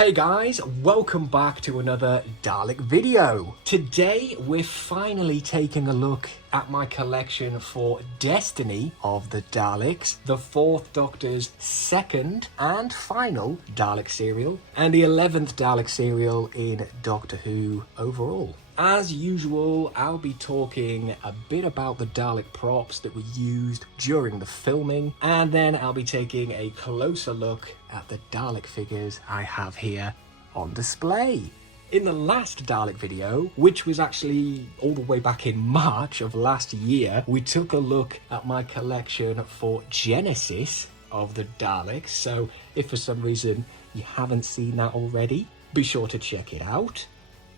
Hey guys, welcome back to another Dalek video. Today we're finally taking a look at my collection for Destiny of the Daleks, the 4th Doctor's second and final Dalek serial, and the 11th Dalek serial in Doctor Who overall. As usual, I'll be talking a bit about the Dalek props that were used during the filming, and then I'll be taking a closer look at the Dalek figures I have here on display. In the last Dalek video, which was actually all the way back in March of last year, we took a look at my collection for Genesis of the Daleks, so if for some reason you haven't seen that already, be sure to check it out.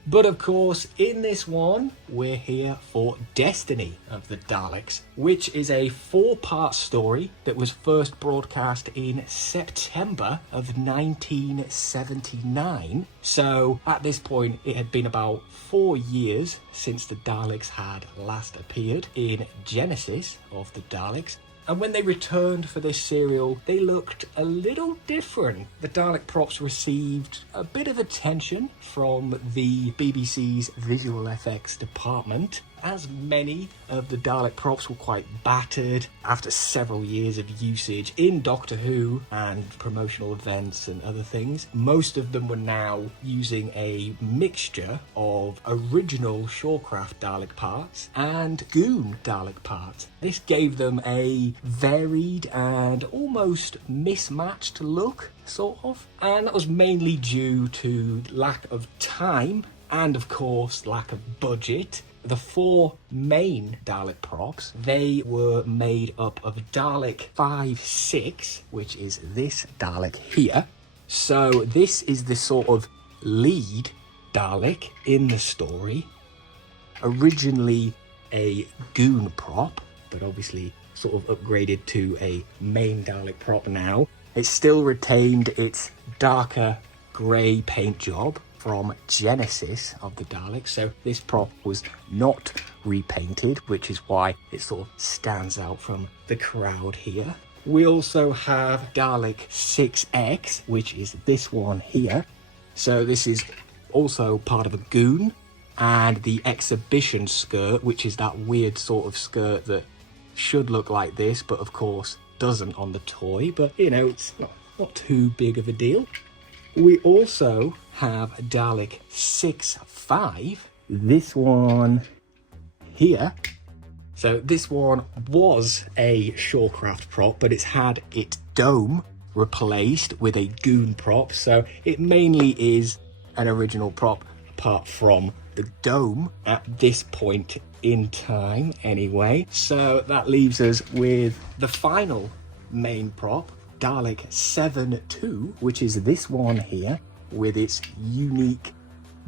But of course, in this one, we're here for Destiny of the Daleks, which is a 4-part story that was first broadcast in September of 1979. So at this point, it had been about 4 years since the Daleks had last appeared in Genesis of the Daleks. And when they returned for this serial, they looked a little different. The Dalek props received a bit of attention from the BBC's visual effects department, as many of the Dalek props were quite battered after several years of usage in Doctor Who and promotional events and other things. Most of them were now using a mixture of original Shawcraft Dalek parts and Goon Dalek parts. This gave them a varied and almost mismatched look, sort of, and that was mainly due to lack of time and, of course, lack of budget. The 4 main Dalek props, they were made up of Dalek 5-6, which is this Dalek here. So this is the sort of lead Dalek in the story. Originally a Goon prop, but obviously sort of upgraded to a main Dalek prop now. It still retained its darker grey paint job from Genesis of the Daleks, so this prop was not repainted, which is why it sort of stands out from the crowd here. We also have Dalek 6X, which is this one here. So this is also part of a Goon, and the exhibition skirt, which is that weird sort of skirt that should look like this, but of course doesn't on the toy, but you know, it's not too big of a deal. We also have Dalek 6-5, this one here. So this one was a Shawcraft prop, but it's had its dome replaced with a Goon prop, so it mainly is an original prop apart from the dome at this point in time anyway. So that leaves us with the final main prop, Dalek 7-2, which is this one here with its unique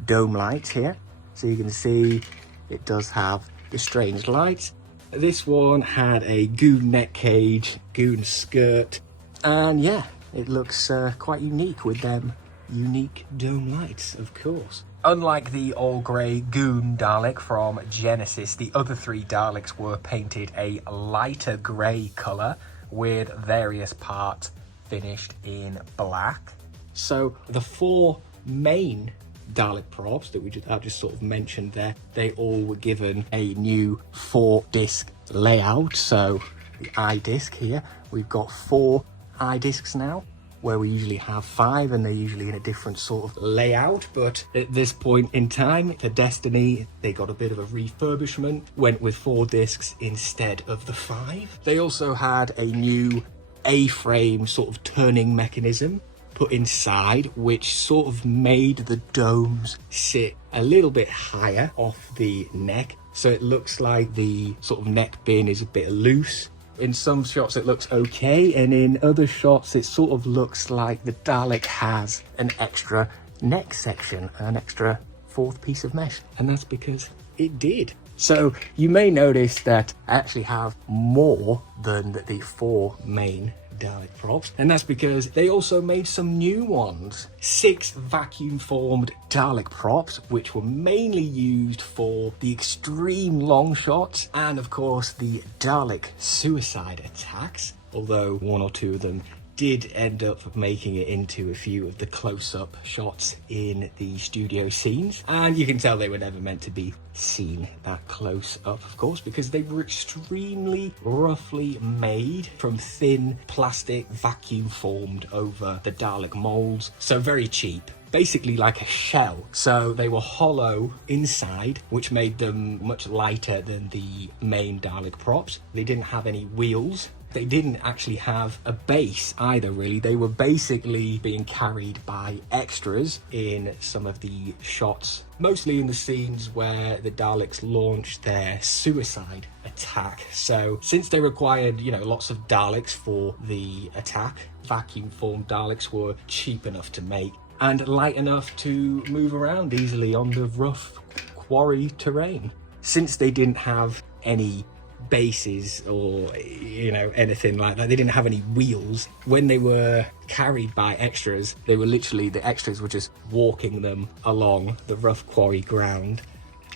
dome lights here. So you can see it does have the strange lights. This one had a Goon neck cage, Goon skirt, and yeah, it looks quite unique with them unique dome lights, of course. Unlike the all-grey Goon Dalek from Genesis, the other 3 Daleks were painted a lighter grey colour with various parts finished in black. So the 4 main Dalek props that I've just sort of mentioned there, they all were given a new 4-disc layout. So the eye disc here, we've got 4 eye discs now, where we usually have 5, and they're usually in a different sort of layout. But at this point in time, for Destiny, they got a bit of a refurbishment, went with 4 discs instead of the 5. They also had a new A-frame sort of turning mechanism put inside, which sort of made the domes sit a little bit higher off the neck. So it looks like the sort of neck bin is a bit loose. In some shots it looks okay, and in other shots it sort of looks like the Dalek has an extra neck section, an extra 4th piece of mesh, and that's because it did. So you may notice that I actually have more than the 4 main Dalek props, and that's because they also made some new ones. 6 vacuum formed Dalek props, which were mainly used for the extreme long shots and of course the Dalek suicide attacks, although 1 or 2 of them did end up making it into a few of the close-up shots in the studio scenes, and you can tell they were never meant to be seen that close up, of course, because they were extremely roughly made from thin plastic, vacuum formed over the Dalek molds, so very cheap. Basically like a shell, so they were hollow inside, which made them much lighter than the main Dalek props. They didn't have any wheels. They didn't actually have a base either, really. They were basically being carried by extras in some of the shots, mostly in the scenes where the Daleks launched their suicide attack. So since they required, lots of Daleks for the attack, vacuum formed Daleks were cheap enough to make and light enough to move around easily on the rough quarry terrain. Since they didn't have any bases or anything like that, they didn't have any wheels, when they were carried by extras, the extras were just walking them along the rough quarry ground,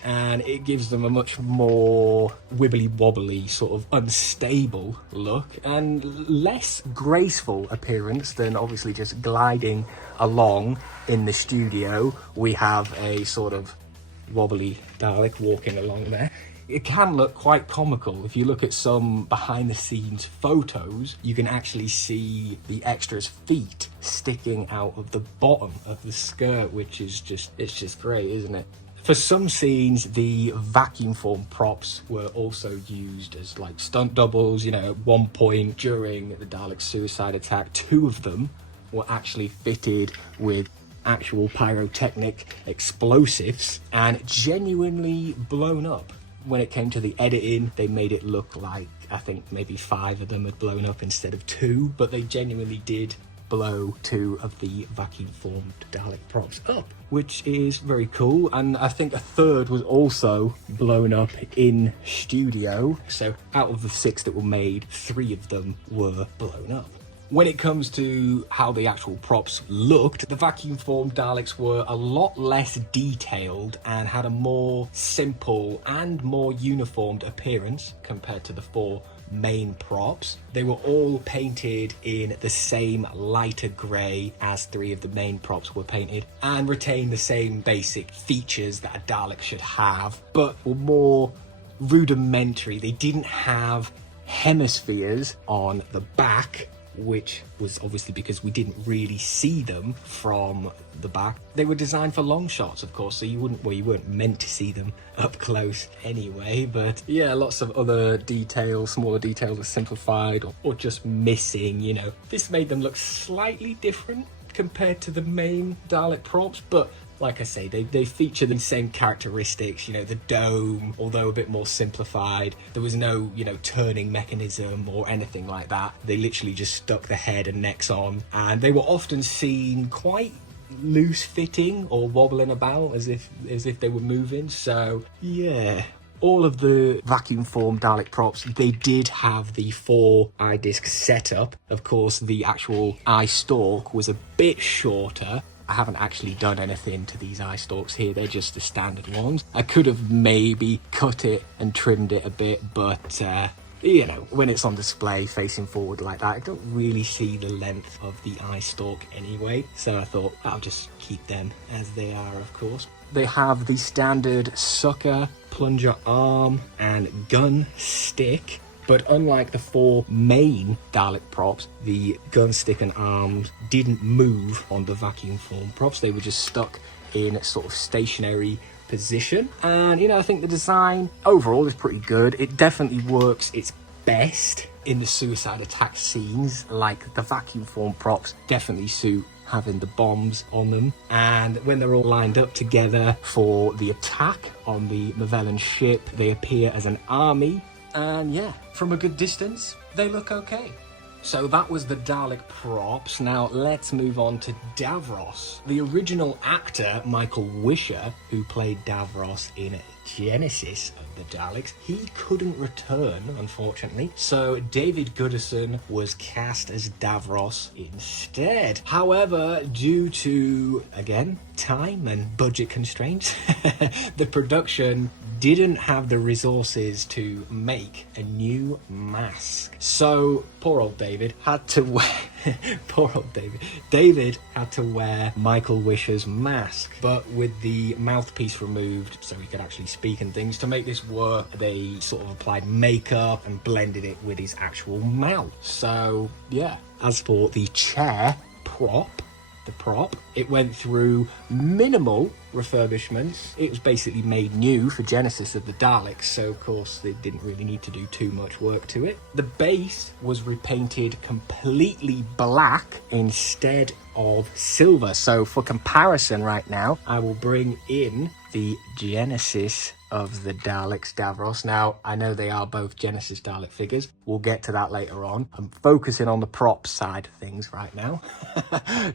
and it gives them a much more wibbly wobbly, sort of unstable look and less graceful appearance than obviously just gliding along in the studio. We have a sort of wobbly Dalek walking along there. It can look quite comical. If you look at some behind the scenes photos, you can actually see the extras' feet sticking out of the bottom of the skirt, which is just great, isn't it? For some scenes, the vacuum form props were also used as like stunt doubles. At one point during the Dalek suicide attack, 2 of them were actually fitted with actual pyrotechnic explosives and genuinely blown up. When it came to the editing, they made it look like, I think maybe 5 of them had blown up instead of 2, but they genuinely did blow 2 of the vacuum formed Dalek props up, which is very cool. And I think a 3rd was also blown up in studio. So out of the 6 that were made, 3 of them were blown up. When it comes to how the actual props looked, the vacuum formed Daleks were a lot less detailed and had a more simple and more uniformed appearance compared to the 4 main props. They were all painted in the same lighter grey as 3 of the main props were painted, and retained the same basic features that a Dalek should have, but were more rudimentary. They didn't have hemispheres on the back, which was obviously because we didn't really see them from the back. They were designed for long shots, of course, so you weren't meant to see them up close anyway. But yeah, lots of other details, smaller details were simplified or just missing. This made them look slightly different compared to the main Dalek props, but like I say, they feature the same characteristics, the dome, although a bit more simplified. There was no, turning mechanism or anything like that. They literally just stuck the head and necks on, and they were often seen quite loose fitting or wobbling about as if they were moving. So yeah, all of the vacuum formed Dalek props, they did have the 4 eye disc setup. Of course, the actual eye stalk was a bit shorter. I haven't actually done anything to these eye stalks here, they're just the standard ones. I could have maybe cut it and trimmed it a bit, but when it's on display facing forward like that, I don't really see the length of the eye stalk anyway, so I thought I'll just keep them as they are, of course. They have the standard sucker, plunger arm and gun stick. But unlike the 4 main Dalek props, the gun stick and arms didn't move on the vacuum form props. They were just stuck in a sort of stationary position. And, I think the design overall is pretty good. It definitely works its best in the suicide attack scenes. Like, the vacuum form props definitely suit having the bombs on them. And when they're all lined up together for the attack on the Magellan ship, they appear as an army. And yeah, from a good distance, they look okay. So that was the Dalek props. Now let's move on to Davros. The original actor, Michael Wisher, who played Davros in Genesis of the Daleks. He couldn't return, unfortunately, so David Goodison was cast as Davros instead. However, due to, again, time and budget constraints, the production didn't have the resources to make a new mask. So poor old David had to wear David had to wear Michael Wisher's mask, but with the mouthpiece removed so he could actually speak and things. To make this work, they sort of applied makeup and blended it with his actual mouth. So yeah, as for the chair prop, it went through minimal refurbishments. It was basically made new for Genesis of the Daleks, so of course they didn't really need to do too much work to it. The base was repainted completely black instead of silver. So for comparison right now, I will bring in the Genesis of the Daleks Davros. Now, I know they are both Genesis Dalek figures. We'll get to that later on. I'm focusing on the prop side of things right now.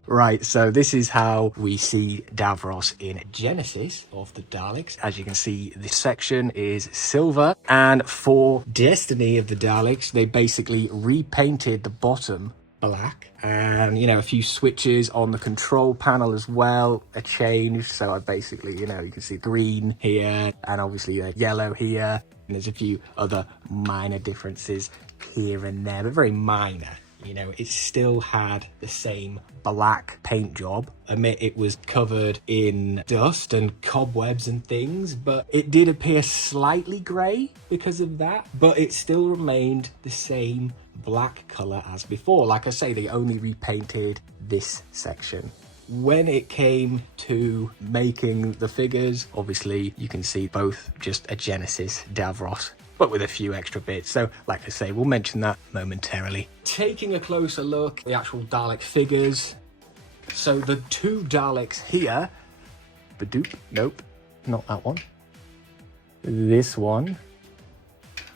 Right, so this is how we see Davros in Genesis of the Daleks. As you can see, this section is silver. And for Destiny of the Daleks, they basically repainted the bottom black, and a few switches on the control panel as well are changed. So I basically, you can see green here and obviously yellow here, and there's a few other minor differences here and there, but very minor. It still had the same black paint job. Admit it was covered in dust and cobwebs and things, but it did appear slightly grey because of that, but it still remained the same black colour as before. Like I say, they only repainted this section. When it came to making the figures, obviously you can see both just a Genesis Davros, but with a few extra bits. So like I say, we'll mention that momentarily. Taking a closer look at the actual Dalek figures. So the two Daleks here, nope, not that one. This one.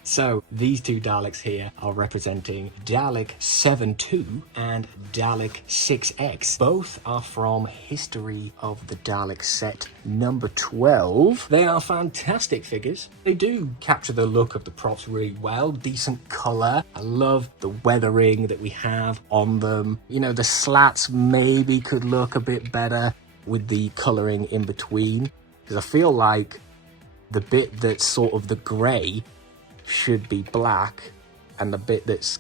So these two Daleks here are representing Dalek 7-2 and Dalek 6X. Both are from History of the Dalek set number 12. They are fantastic figures. They do capture the look of the props really well. Decent colour. I love the weathering that we have on them. The slats maybe could look a bit better with the colouring in between, because I feel like the bit that's sort of the grey should be black and the bit that's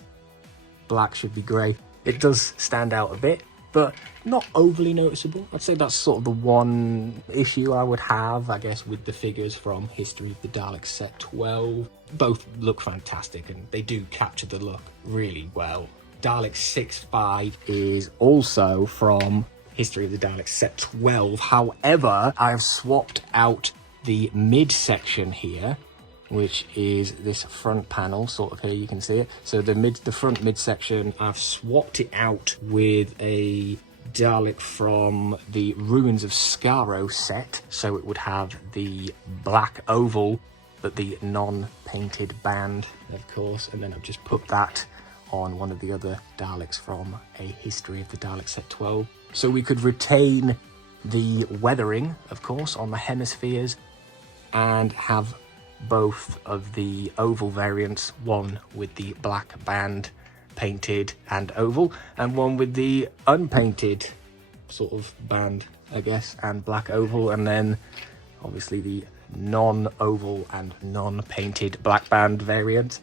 black should be grey. It does stand out a bit, but not overly noticeable. I'd say that's sort of the one issue I would have, I guess, with the figures from History of the Daleks set 12. Both look fantastic and they do capture the look really well. Dalek 6-5 is also from History of the Daleks set 12. However, I've swapped out the midsection here, which is this front panel, sort of here you can see it. So the front midsection, I've swapped it out with a Dalek from the Ruins of Skaro set. So it would have the black oval, but the non-painted band, of course. And then I've just put that on one of the other Daleks from a History of the Daleks set 12. So we could retain the weathering, of course, on the hemispheres and have both of the oval variants, one with the black band painted and oval, and one with the unpainted sort of band, I guess, and black oval, and then obviously the non-oval and non-painted black band variant.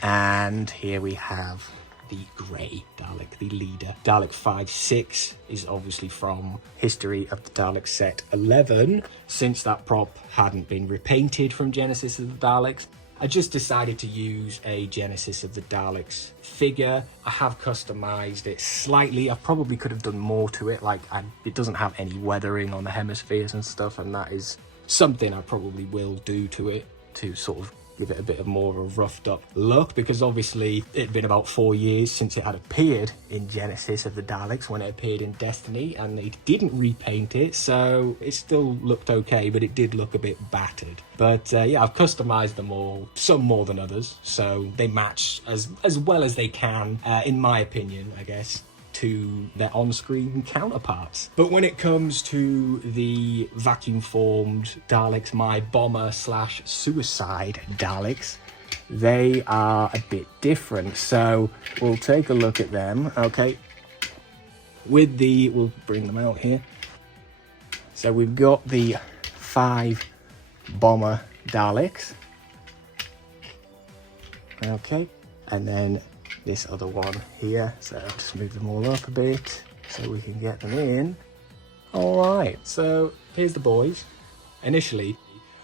And here we have the grey Dalek, the leader. Dalek 5-6 is obviously from History of the Daleks set 11. Since that prop hadn't been repainted from Genesis of the Daleks, I just decided to use a Genesis of the Daleks figure. I have customized it slightly. I probably could have done more to it, it doesn't have any weathering on the hemispheres and stuff, and that is something I probably will do to it to sort of give it a bit of more of a roughed up look, because obviously it'd been about 4 years since it had appeared in Genesis of the Daleks when it appeared in Destiny, and they didn't repaint it, so it still looked okay, but it did look a bit battered. But yeah, I've customized them all, some more than others, so they match as well as they can, in my opinion, I guess. to their on-screen counterparts. But when it comes to the vacuum-formed Daleks, my bomber/suicide Daleks, they are a bit different. So we'll take a look at them, okay? We'll bring them out here. So we've got the 5 bomber Daleks. Okay, and then this other one here. So I'll just move them all up a bit so we can get them in. All right, so here's the boys. Initially,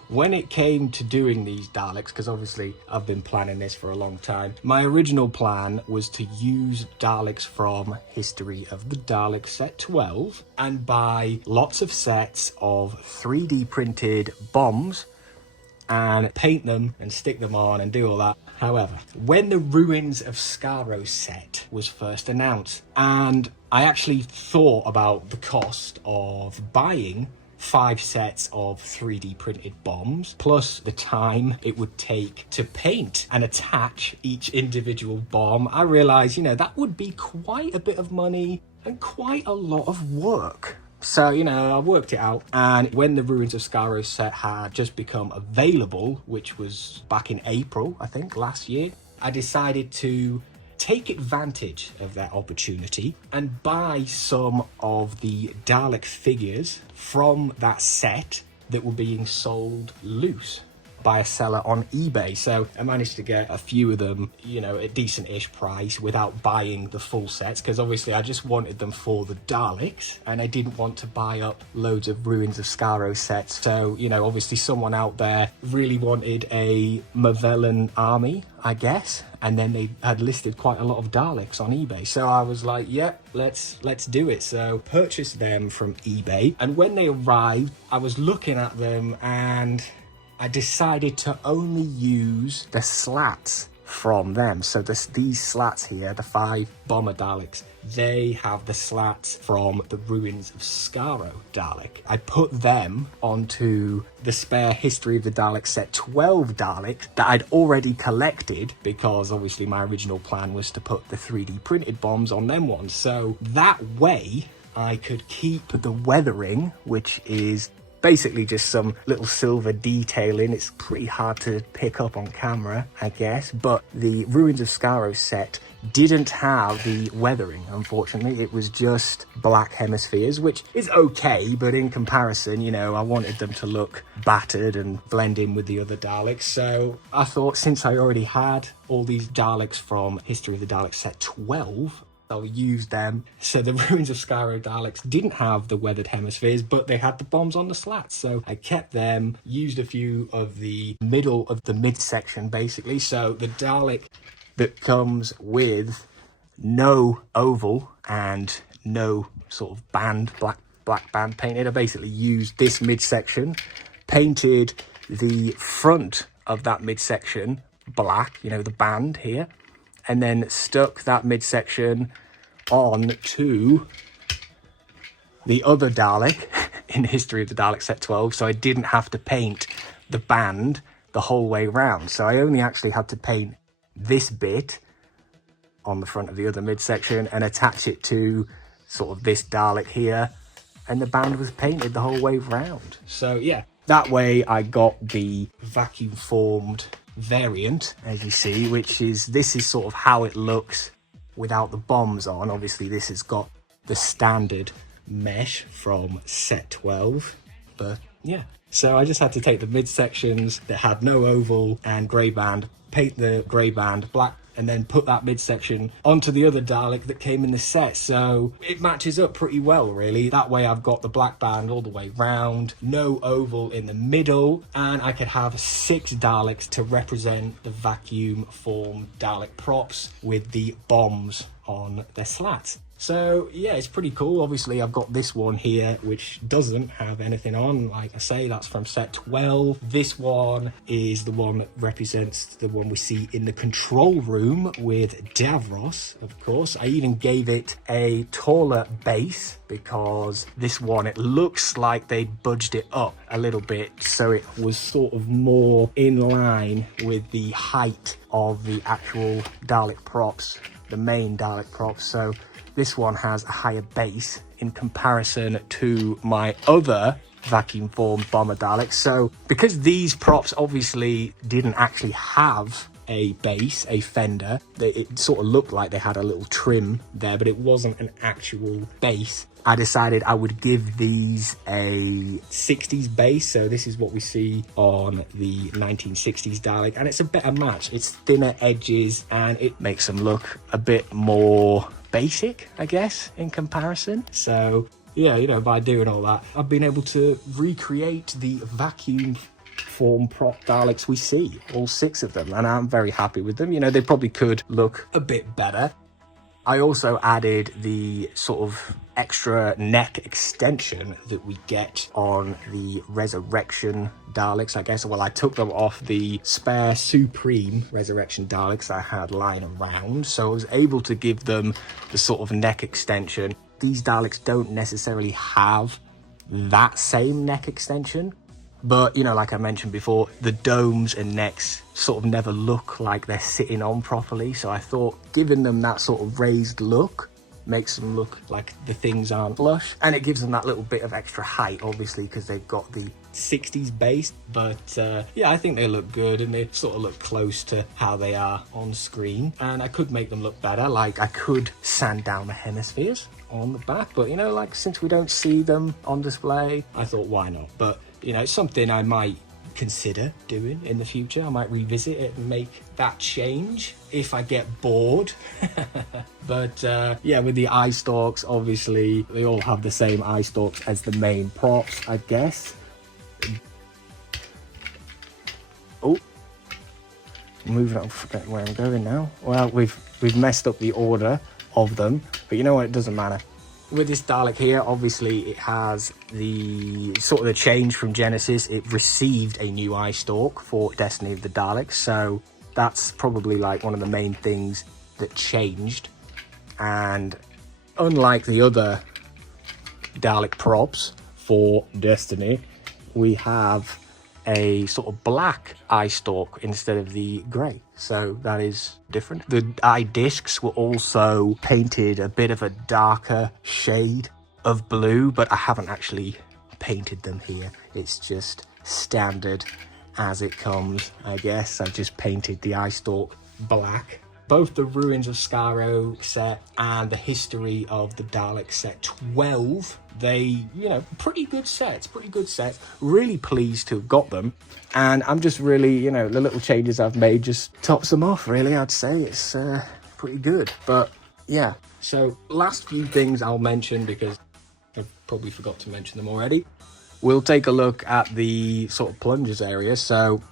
when it came to doing these Daleks, because obviously I've been planning this for a long time, my original plan was to use Daleks from History of the Daleks set 12 and buy lots of sets of 3D printed bombs and paint them and stick them on and do all that. However, when the Ruins of Skaro set was first announced, and I actually thought about the cost of buying 5 sets of 3D printed bombs, plus the time it would take to paint and attach each individual bomb, I realised, that would be quite a bit of money and quite a lot of work. So, I worked it out, and when the Ruins of Skaro set had just become available, which was back in April, I think, last year, I decided to take advantage of that opportunity and buy some of the Dalek figures from that set that were being sold loose by a seller on eBay. So I managed to get a few of them, at a decent-ish price without buying the full sets, because obviously I just wanted them for the Daleks and I didn't want to buy up loads of Ruins of Skaro sets. So, obviously someone out there really wanted a Mavellan army, I guess, and then they had listed quite a lot of Daleks on eBay. So I was like, yep, let's do it. So purchased them from eBay, and when they arrived, I was looking at them and I decided to only use the slats from them. So these slats here, the 5 bomber Daleks, they have the slats from the Ruins of Skaro Dalek. I put them onto the spare History of the Daleks set 12 Daleks that I'd already collected, because obviously my original plan was to put the 3D printed bombs on them ones. So that way I could keep the weathering, which is basically just some little silver detailing. It's pretty hard to pick up on camera, I guess, but the Ruins of Skaro set didn't have the weathering, unfortunately. It was just black hemispheres, which is okay, but in comparison, I wanted them to look battered and blend in with the other Daleks. So I thought, since I already had all these Daleks from History of the Daleks set 12, I'll use them. So the Ruins of Skaro Daleks didn't have the weathered hemispheres, but they had the bombs on the slats. So I kept them, used a few of the middle of the midsection, basically. So the Dalek that comes with no oval and no sort of band, black band painted, I basically used this midsection, painted the front of that midsection black, the band here, and then stuck that midsection on to the other Dalek in History of the Dalek set 12, so I didn't have to paint the band the whole way round. So I only actually had to paint this bit on the front of the other midsection and attach it to sort of this Dalek here, and the band was painted the whole way round. So yeah, that way I got the vacuum formed variant, as you see, this is sort of how it looks without the bombs on. Obviously this has got the standard mesh from set 12, but yeah. So I just had to take the midsections that had no oval and grey band, paint the grey band black, and then put that midsection onto the other Dalek that came in the set. So it matches up pretty well, really. That way I've got the black band all the way round, no oval in the middle, and I could have 6 Daleks to represent the vacuum formed Dalek props with the bombs on their slats. So yeah, it's pretty cool. Obviously I've got this one here which doesn't have anything on. Like I say, that's from set 12. This one is the one that represents the one we see in the control room with Davros, of course. I even gave it a taller base because this one, it looks like they budged it up a little bit so it was sort of more in line with the height of the actual Dalek props, the main Dalek props. So this one has a higher base in comparison to my other vacuum formed bomber Daleks. So because these props obviously didn't actually have a base, a fender, it sort of looked like they had a little trim there, but it wasn't an actual base. I decided I would give these a 60s base. So this is what we see on the 1960s Dalek, and it's a better match. It's thinner edges and it makes them look a bit more basic, I guess, in comparison. So yeah, you know, by doing all that, I've been able to recreate the vacuum form prop Daleks we see, all 6 of them, and I'm very happy with them. You know, they probably could look a bit better. I also added the sort of extra neck extension that we get on the Resurrection Daleks, I guess. Well, I took them off the spare Supreme Resurrection Daleks I had lying around, so I was able to give them the sort of neck extension. These Daleks don't necessarily have that same neck extension, but, you know, like I mentioned before, the domes and necks sort of never look like they're sitting on properly. So I thought giving them that sort of raised look makes them look like the things aren't flush. And it gives them that little bit of extra height, obviously, because they've got the 60s base. But yeah, I think they look good and they sort of look close to how they are on screen. And I could make them look better. Like, I could sand down the hemispheres on the back. But, you know, like, since we don't see them on display, I thought, why not? But, you know, it's something I might consider doing in the future. I might revisit it and make that change if I get bored. But yeah, with the eye stalks, obviously they all have the same eye stalks as the main props, I guess. Oh, moving on, forgetting where I'm going now. Well, we've messed up the order of them, but you know what, it doesn't matter. With this Dalek here, obviously it has the sort of the change from Genesis. It received a new eye stalk for Destiny of the Daleks, so that's probably like one of the main things that changed. And unlike the other Dalek props for Destiny, we have a sort of black eye stalk instead of the grey, so that is different. The eye discs were also painted a bit of a darker shade of blue, but I haven't actually painted them here. It's just standard as it comes, I guess. I've just painted the eye stalk black. Both the Ruins of Skaro set and the History of the Dalek set 12, they, you know, pretty good sets. Really pleased to have got them. And I'm just really, you know, the little changes I've made just tops them off, really. I'd say it's pretty good. But yeah, so last few things I'll mention because I've probably forgot to mention them already. We'll take a look at the sort of plungers area. So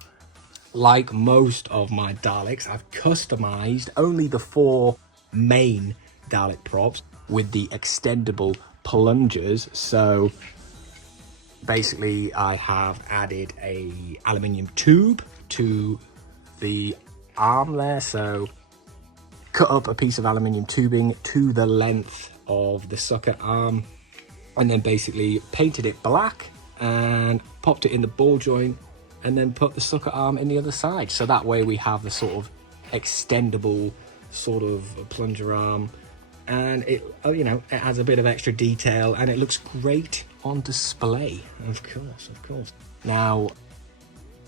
like most of my Daleks, I've customized only the 4 main Dalek props with the extendable plungers. So basically I have added a aluminium tube to the arm there, so cut up a piece of aluminium tubing to the length of the sucker arm and then basically painted it black and popped it in the ball joint and then put the sucker arm in the other side. So that way we have the sort of extendable sort of plunger arm, and it, you know, it has a bit of extra detail and it looks great on display. Of course. Now,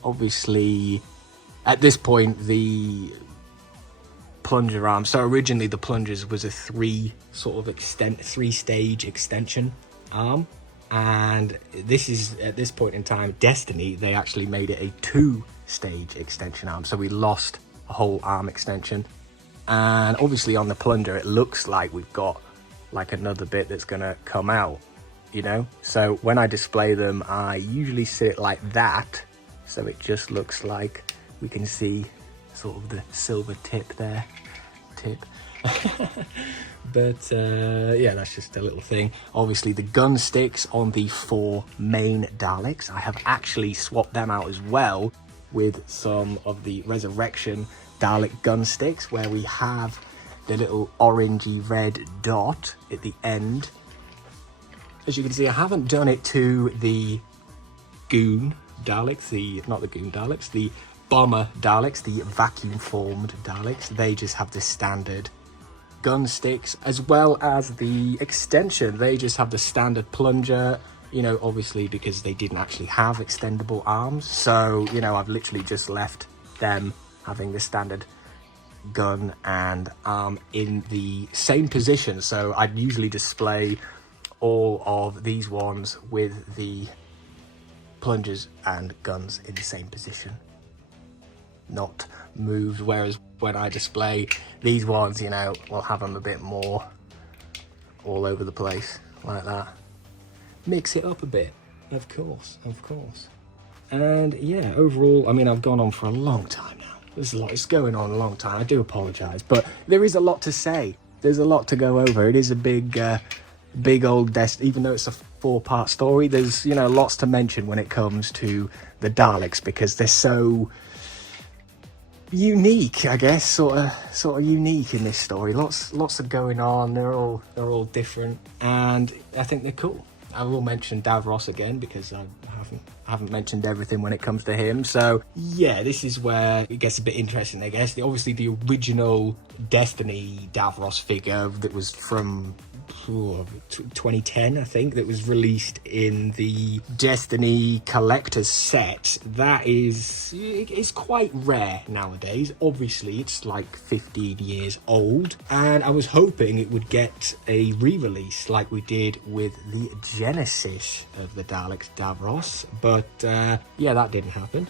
obviously, at this point, the plunger arm. So originally the plungers was a 3-stage extension arm. And this is, at this point in time, Destiny, they actually made it a 2-stage extension arm. So we lost a whole arm extension. And obviously on the plunger, it looks like we've got like another bit that's going to come out, you know? So when I display them, I usually sit it like that. So it just looks like we can see sort of the silver tip there. But yeah, that's just a little thing. Obviously the gun sticks on the 4 main Daleks, I have actually swapped them out as well with some of the Resurrection Dalek gun sticks, where we have the little orangey red dot at the end. As you can see, I haven't done it to the Goon Daleks, not the Goon Daleks, the Bomber Daleks, the vacuum formed Daleks. They just have the standard gun sticks, as well as the extension. They just have the standard plunger, you know, obviously because they didn't actually have extendable arms. So, you know, I've literally just left them having the standard gun and arm in the same position. So I'd usually display all of these ones with the plungers and guns in the same position, not moved, whereas when I display these ones, you know, we'll have them a bit more all over the place like that. Mix it up a bit, of course. And yeah, overall, I mean, I've gone on for a long time now. There's a lot, it's going on a long time. I do apologise, but there is a lot to say. There's a lot to go over. It is a big old even though it's a 4-part story, there's, you know, lots to mention when it comes to the Daleks, because they're so unique, I guess, sort of unique in this story. Lots of going on. They're all different, and I think they're cool. I will mention Davros again because I haven't mentioned everything when it comes to him. So yeah, this is where it gets a bit interesting, I guess. Obviously, the original Destiny Davros figure that was from 2010, I think, that was released in the Destiny collector's set, that is quite rare nowadays. Obviously, it's like 15 years old, and I was hoping it would get a re-release like we did with the Genesis of the Daleks Davros, but yeah, that didn't happen.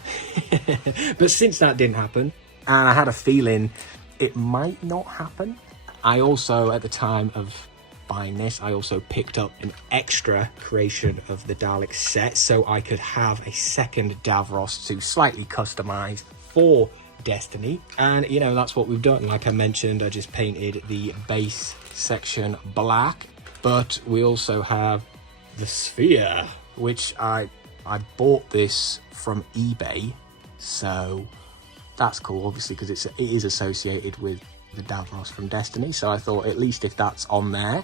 But since that didn't happen, and I had a feeling it might not happen, I also, at the time of buying this, I also picked up an extra creation of the Dalek set so I could have a second Davros to slightly customize for Destiny. And you know, that's what we've done. Like I mentioned, I just painted the base section black, but we also have the sphere, which I bought this from eBay, so that's cool, obviously, because it is associated with the Davros from Destiny, so I thought at least if that's on there,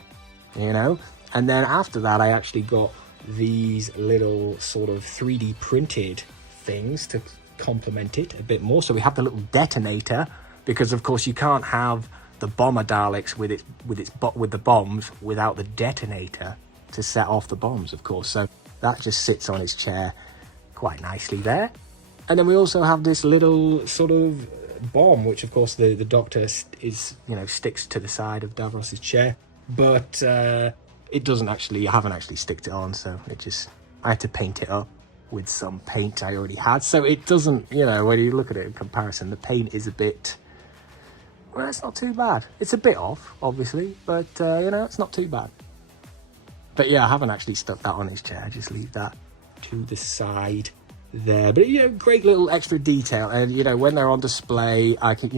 you know. And then after that, I actually got these little sort of 3D printed things to complement it a bit more. So we have the little detonator, because of course you can't have the bomber Daleks with the bombs without the detonator to set off the bombs, of course. So that just sits on his chair quite nicely there. And then we also have this little sort of bomb, which of course the Doctor is, you know, sticks to the side of Davros's chair, but it doesn't actually, I haven't actually sticked it on, so I had to paint it up with some paint I already had, so it doesn't, you know, when you look at it in comparison, the paint is a bit, well, it's not too bad. It's a bit off, obviously, but you know, it's not too bad. But yeah, I haven't actually stuck that on his chair, just leave that to the side there. But you know, great little extra detail, and you know, when they're on display, I can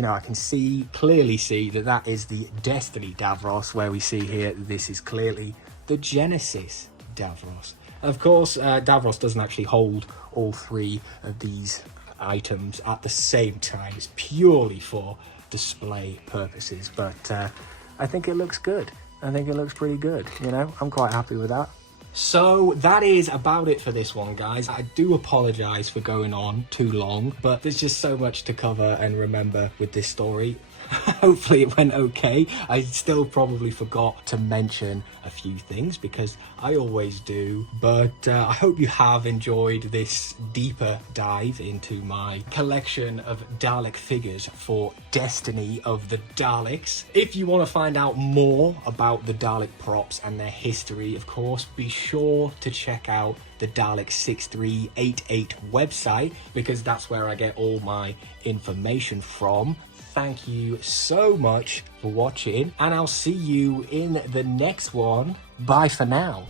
clearly see that is the Destiny Davros, where we see here this is clearly the Genesis Davros. Of course, Davros doesn't actually hold all three of these items at the same time. It's purely for display purposes, but I think it looks good. I think it looks pretty good, you know. I'm quite happy with that. So that is about it for this one, guys. I do apologise for going on too long, but there's just so much to cover and remember with this story. Hopefully it went okay. I still probably forgot to mention a few things because I always do, but I hope you have enjoyed this deeper dive into my collection of Dalek figures for Destiny of the Daleks. If you want to find out more about the Dalek props and their history, of course, be sure to check out the Dalek 6388 website, because that's where I get all my information from. Thank you so much for watching, and I'll see you in the next one. Bye for now.